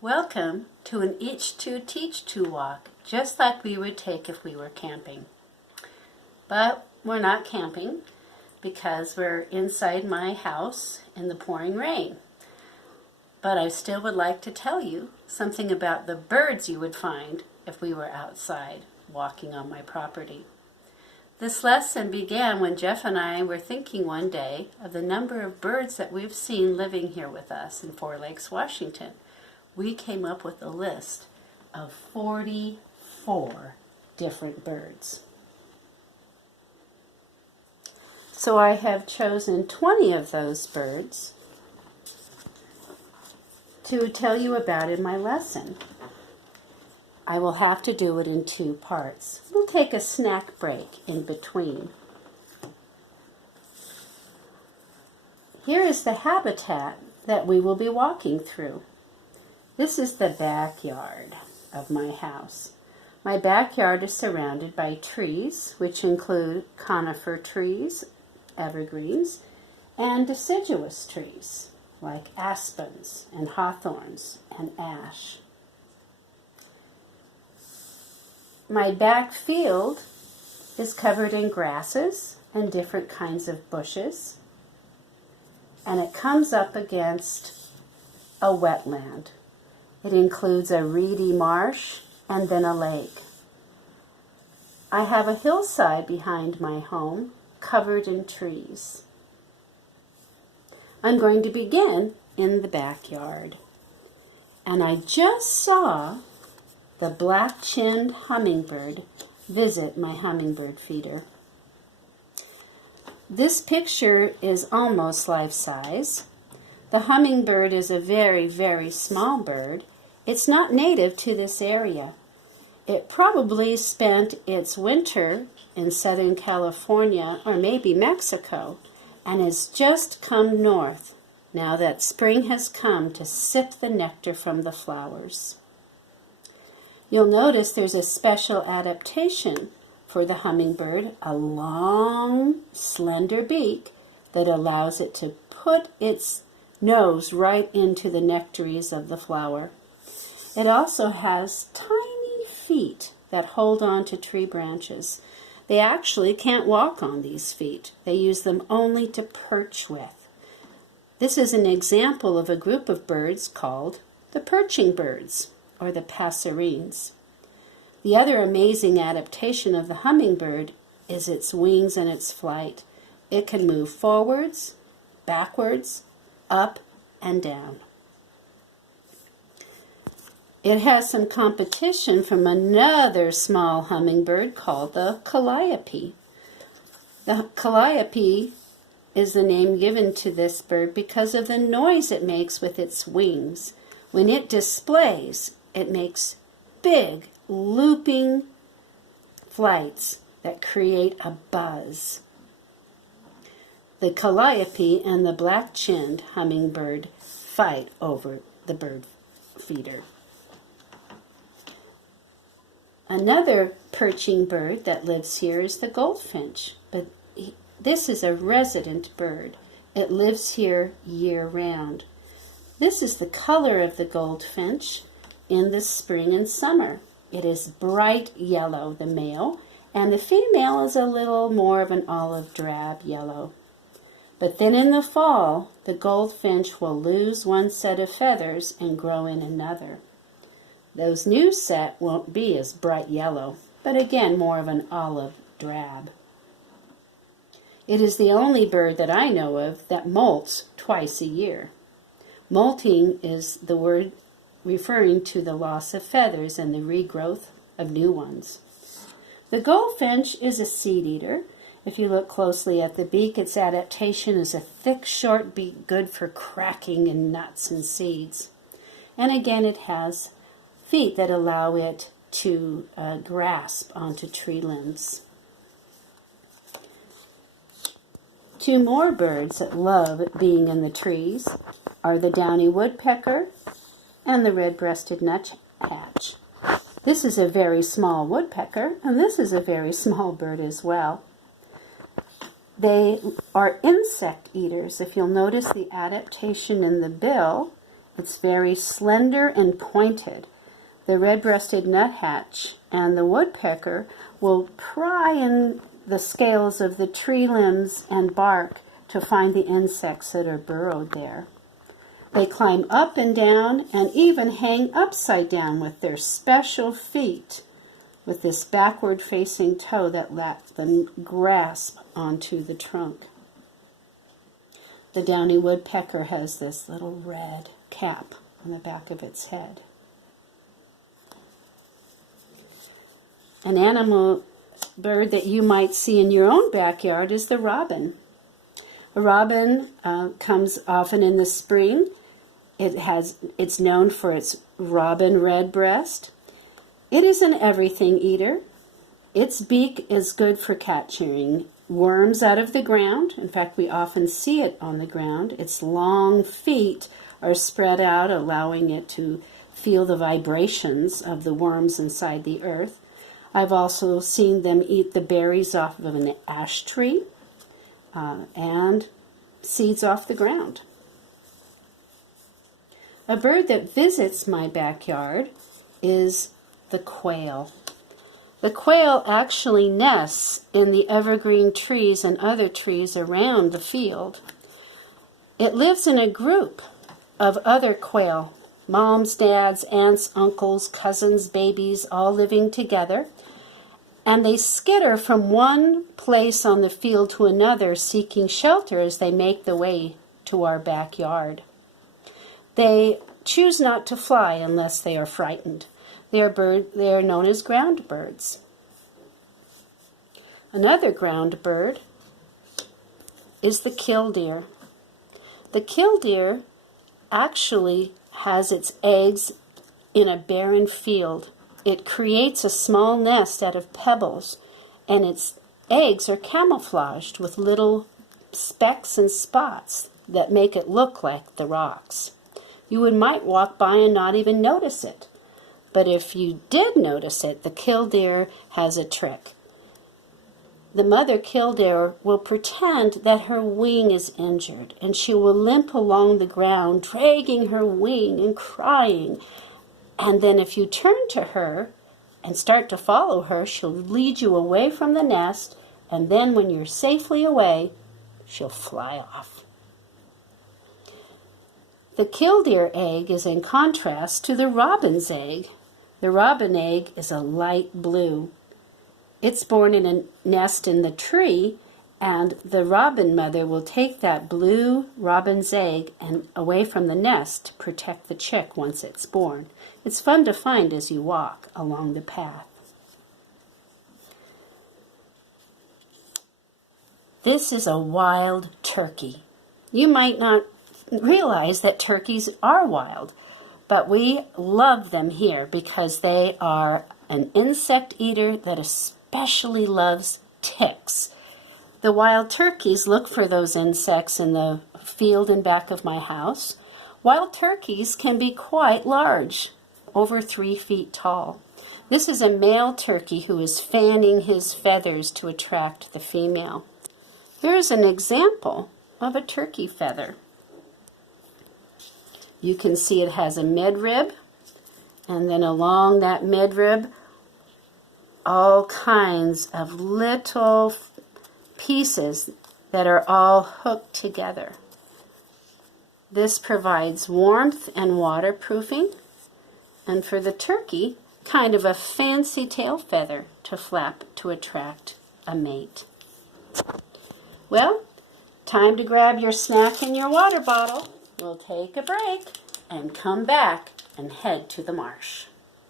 Welcome to an Each to Teach to walk, just like we would take if we were camping. But we're not camping because we're inside my house in the pouring rain. But I still would like to tell you something about the birds you would find if we were outside walking on my property. This lesson began when Jeff and I were thinking one day of the number of birds that we've seen living here with us in Four Lakes, Washington. We came up with a list of 44 different birds. So I have chosen 20 of those birds to tell you about in my lesson. I will have to do it in two parts. We'll take a snack break in between. Here is the habitat that we will be walking through. This is the backyard of my house. My backyard is surrounded by trees, which include conifer trees, evergreens, and deciduous trees, like aspens and hawthorns and ash. My back field is covered in grasses and different kinds of bushes, and it comes up against a wetland. It includes a reedy marsh and then a lake. I have a hillside behind my home covered in trees. I'm going to begin in the backyard. And I just saw the black-chinned hummingbird visit my hummingbird feeder. This picture is almost life-size. The hummingbird is a very, very small bird. It's not native to this area. It probably spent its winter in Southern California or maybe Mexico and has just come north now that spring has come to sip the nectar from the flowers. You'll notice there's a special adaptation for the hummingbird, a long, slender beak that allows it to put its nose right into the nectaries of the flower. It also has tiny feet that hold on to tree branches. They actually can't walk on these feet. They use them only to perch with. This is an example of a group of birds called the perching birds, or the passerines. The other amazing adaptation of the hummingbird is its wings and its flight. It can move forwards, backwards, up and down. It has some competition from another small hummingbird called the calliope. The calliope is the name given to this bird because of the noise it makes with its wings. When it displays, it makes big, looping flights that create a buzz. The calliope and the black-chinned hummingbird fight over the bird feeder. Another perching bird that lives here is the goldfinch, but this is a resident bird. It lives here year-round. This is the color of the goldfinch in the spring and summer. It is bright yellow, the male, and the female is a little more of an olive drab yellow. But then in the fall, the goldfinch will lose one set of feathers and grow in another. Those new set won't be as bright yellow, but again more of an olive drab. It is the only bird that I know of that molts twice a year. Molting is the word referring to the loss of feathers and the regrowth of new ones. The goldfinch is a seed eater. If you look closely at the beak, its adaptation is a thick, short beak good for cracking in nuts and seeds. And again, it has feet that allow it to grasp onto tree limbs. Two more birds that love being in the trees are the downy woodpecker and the red-breasted nuthatch. This is a very small woodpecker, and this is a very small bird as well. They are insect eaters. If you'll notice the adaptation in the bill It's very slender and pointed. The red-breasted nuthatch and the woodpecker will pry in the scales of the tree limbs and bark to find the insects that are burrowed there. They climb up and down and even hang upside down with their special feet, with this backward-facing toe that lets them grasp onto the trunk. The downy woodpecker has this little red cap on the back of its head. An bird that you might see in your own backyard is the robin. A robin comes often in the spring. It's known for its robin redbreast. It is an everything eater. Its beak is good for capturing worms out of the ground. In fact, we often see it on the ground. Its long feet are spread out, allowing it to feel the vibrations of the worms inside the earth. I've also seen them eat the berries off of an ash tree and seeds off the ground. A bird that visits my backyard is the quail. The quail actually nests in the evergreen trees and other trees around the field. It lives in a group of other quail, moms, dads, aunts, uncles, cousins, babies, all living together. And they skitter from one place on the field to another, seeking shelter as they make the way to our backyard. They choose not to fly unless they are frightened. They are known as ground birds. Another ground bird is the killdeer. The killdeer actually has its eggs in a barren field. It creates a small nest out of pebbles, and its eggs are camouflaged with little specks and spots that make it look like the rocks. You might walk by and not even notice it. But if you did notice it, the killdeer has a trick. The mother killdeer will pretend that her wing is injured, and she will limp along the ground, dragging her wing and crying. And then if you turn to her and start to follow her, she'll lead you away from the nest, and then when you're safely away, she'll fly off. The killdeer egg is in contrast to the robin's egg. The robin egg is a light blue. It's born in a nest in the tree, and the robin mother will take that blue robin's egg and away from the nest to protect the chick once it's born. It's fun to find as you walk along the path. This is a wild turkey. You might not realize that turkeys are wild, but we love them here because they are an insect eater that especially loves ticks. The wild turkeys look for those insects in the field in back of my house. Wild turkeys can be quite large, over 3 feet tall. This is a male turkey who is fanning his feathers to attract the female. Here's an example of a turkey feather. You can see it has a midrib, and then along that midrib, all kinds of little pieces that are all hooked together. This provides warmth and waterproofing, and for the turkey, kind of a fancy tail feather to flap to attract a mate. Well, time to grab your snack and your water bottle. We'll take a break and come back and head to the marsh.